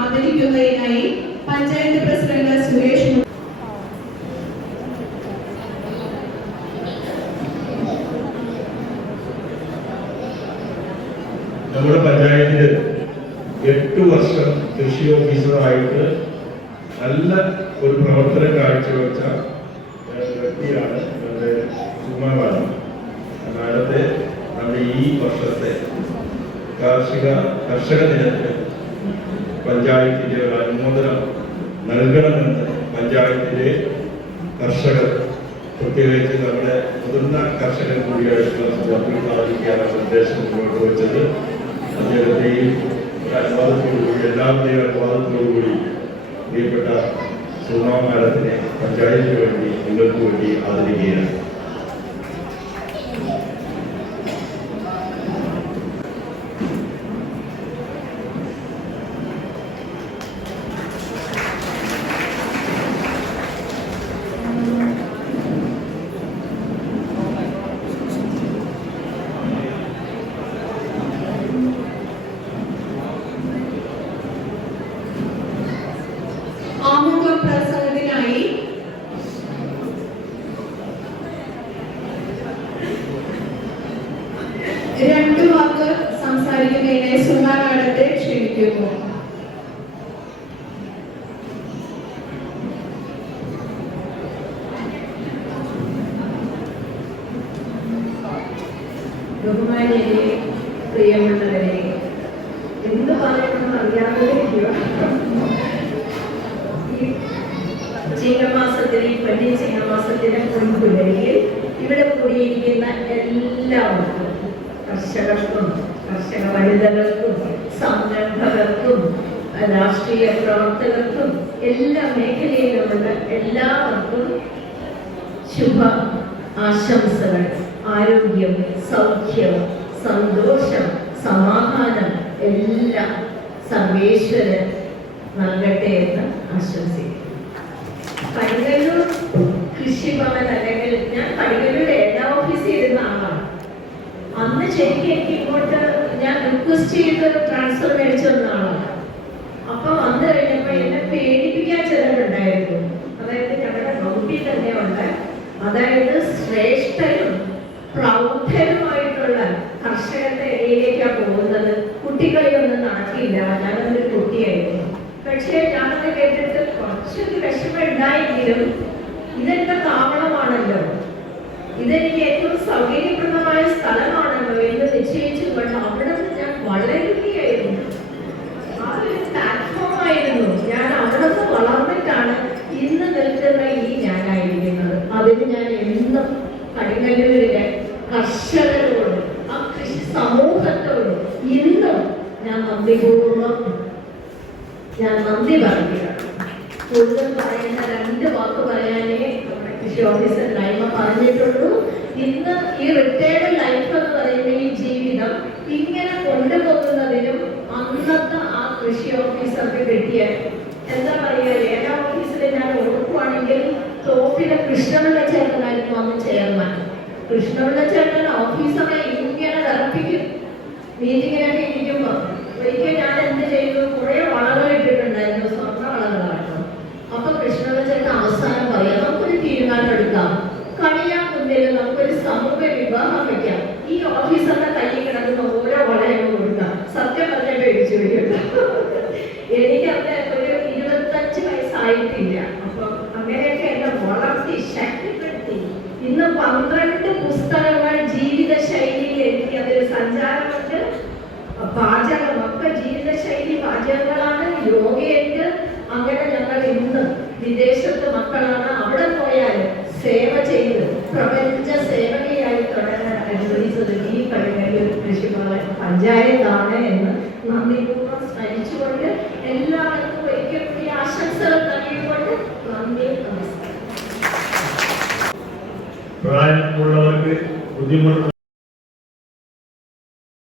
ആദരിക്കുന്നതിനായി panchayat president Suresh നമ്മുടെ പഞ്ചായത്തിൽ എട്ട് വർഷം കൃഷി ഓഫീസറായിട്ട് നല്ല ഒരു പ്രവർത്തനം കാഴ്ചവെച്ച വ്യക്തിയാണ് നമ്മുടെ സുമ മാഡം മാഡത്തെ നമ്മുടെ ഈ വർഷത്തെ കാർഷിക കർഷക ദിനത്തിന് പഞ്ചായത്തിന്റെ ഒരു അനുമോദനം നൽകണമെന്ന് പഞ്ചായത്തിലെ കർഷകർ പ്രത്യേകിച്ച് നമ്മുടെ മുതിർന്ന കർഷകൻ കൂടിയായിട്ടുള്ള സുഹൃത്തുക്കൾ നിർദ്ദേശം മുന്നോട്ട് വെച്ചത്. അദ്ദേഹത്തെയും അനുവാദത്തോടുകൂടി എല്ലാവരുടെയും അനുവാദത്തോടുകൂടി പ്രിയപ്പെട്ട സുമാ പഞ്ചായത്തിന് വേണ്ടി നിങ്ങൾക്ക് വേണ്ടി ആദരിക്കുകയാണ്. ബഹുമാനിയരെ പ്രിയമുള്ളവരെ എന്ത് പറയണമെന്ന് അറിയാതെ ചിങ്ങമാസത്തിൽ വലിയ ചിങ്ങമാസത്തിന് മുൻപുലരിയിൽ ഇവിടെ കൂടിയിരിക്കുന്ന എല്ലാവർക്കും കർഷകർക്കും കർഷക വനിതകൾക്കും സംരംഭകർക്കും രാഷ്ട്രീയ പ്രവർത്തകർക്കും എല്ലാ മേഖലയിലുമുള്ള എല്ലാവർക്കും ശുഭ ആശംസകൾ. ആരോഗ്യം സൗഖ്യം സന്തോഷം സമാധാനം എല്ലാം സർവേശ്വരൻ നൽകട്ടെ എന്ന് ആശംസിക്കുന്നു. കൃഷിഭവൻ അല്ലെങ്കിൽ ഞാൻ കടികല്ലൂർ ഏതാ ഓഫീസ് ഇരുന്ന ആളാണ്. അന്ന് ശരിക്കും എനിക്ക് ഇങ്ങോട്ട് ഞാൻ റിക്വസ്റ്റ് ചെയ്ത് ട്രാൻസ്ഫർ മേടിച്ചു വന്ന ആളാണ് അപ്പൊ വന്നു കഴിഞ്ഞപ്പോ എന്നെ പേടിപ്പിക്കാൻ ചിലരുണ്ടായിരുന്നു. അതായത് ഞങ്ങളുടെ വകുപ്പിൽ തന്നെ ഉണ്ട്. അതായത് കുറച്ചൊരു വിഷമുണ്ടായെങ്കിലും ഇതെന്റെ താവളമാണല്ലോ ഇതെനിക്ക് ഏറ്റവും സൗകര്യപ്രദമായ സ്ഥലമാണല്ലോ എന്ന് നിശ്ചയിച്ചു കൊണ്ട് അവിടെ ഞാൻ വളരുകയായിരുന്നു. ആ ഒരു പ്ലാറ്റ്ഫോം ആയിരുന്നു. ഞാൻ അവിടെ നിന്ന് വളർന്നിട്ടാണ് ഇന്ന് നിൽക്കുന്ന ഈ ഞാനായിരിക്കുന്നത്. അതിന് ഞാൻ എന്നും കടിങ്ങല്ലൂരിലെ കർഷകരോട് ആ കൃഷി സമൂഹത്തോട് ഇന്നും ഞാൻ നന്ദിപൂർവം ഞാൻ നന്ദി പറയുകയാണ്. കൂടുതൽ പറയുന്ന രണ്ട് വാക്ക് പറയാനേ നമ്മുടെ കൃഷി ഓഫീസർ ലൈമ പറഞ്ഞിട്ടുള്ളൂ. ഇന്ന് ഈ റിട്ടയർഡ് ലൈഫ് എന്ന് പറയുന്ന ഈ ജീവിതം ഇങ്ങനെ കൊണ്ടുപോകുന്നതിനും അന്നത്തെ ആ കൃഷി ഓഫീസർക്ക് കിട്ടിയ എന്താ പറയുക ഏതാ ഓഫീസിൽ ഞാൻ ഓർക്കുവാണെങ്കിൽ തോപ്പിലെ കൃഷ്ണപിള്ള ചേട്ടനായിരുന്നു അന്ന് ചെയർമാൻ. കൃഷ്ണപിള്ള ചേട്ടൻ ഓഫീസറെ ഇങ്ങനെ വിറപ്പിക്കും മീറ്റിങ്ങിനൊക്കെ ഇരിക്കുമ്പോൾ ഒരിക്കൽ ഞാൻ എന്ത് ചെയ്തു? കുറെ വളകൾ ഇട്ടിട്ടുണ്ടായിരുന്നു സ്വർണ വളകളായിരുന്നു അപ്പൊ കൃഷ്ണവചേട്ടൻ അവസാനം പറയാം നമുക്കൊരു തീരുമാനം എടുക്കാം. കളിയാ മുന്നിൽ നമുക്കൊരു സമൂഹ വിവാഹം വെക്കാം. ഈ ഓഫീസറിന്റെ കയ്യിൽ കിടക്കുന്ന ഓരോ വളയും കൊടുക്കാം. സത്യം പറഞ്ഞ പേടിച്ചു എനിക്ക് അവിടെ ഒരു ഇരുപത്തഞ്ച് വയസ്സായിട്ടില്ല. അപ്പൊ അങ്ങനെയൊക്കെ എന്നെ വളർത്തി ശക്തിപ്പെടുത്തി. ഇന്ന് പന്ത്രണ്ട് പുസ്തകങ്ങൾ ജീവിത ശൈലിയിൽ എനിക്ക് അതൊരു സഞ്ചാരമുണ്ട്. പാചകം ഒക്കെ ജീവിത ശൈലി പാചകങ്ങളാണ്. വിദേശത്ത് മക്കളാണ് അവിടെ പോയാൽ സേവ ചെയ്ത് പ്രപഞ്ച സേവകയായി തുടരാൻ അനുവദിച്ചത് ഈ കഴിവൊരു കൃഷിഭവൻ പഞ്ചായത്താണ് എന്ന് നന്ദിപൂർവം സ്മരിച്ചുകൊണ്ട് എല്ലാവർക്കും ഒരിക്കൽ കൂടി ആശംസകൾ നൽകിക്കൊണ്ട് നന്ദി നമസ്കാരം. പ്രായമുള്ളവർക്ക് ബുദ്ധിമുട്ട്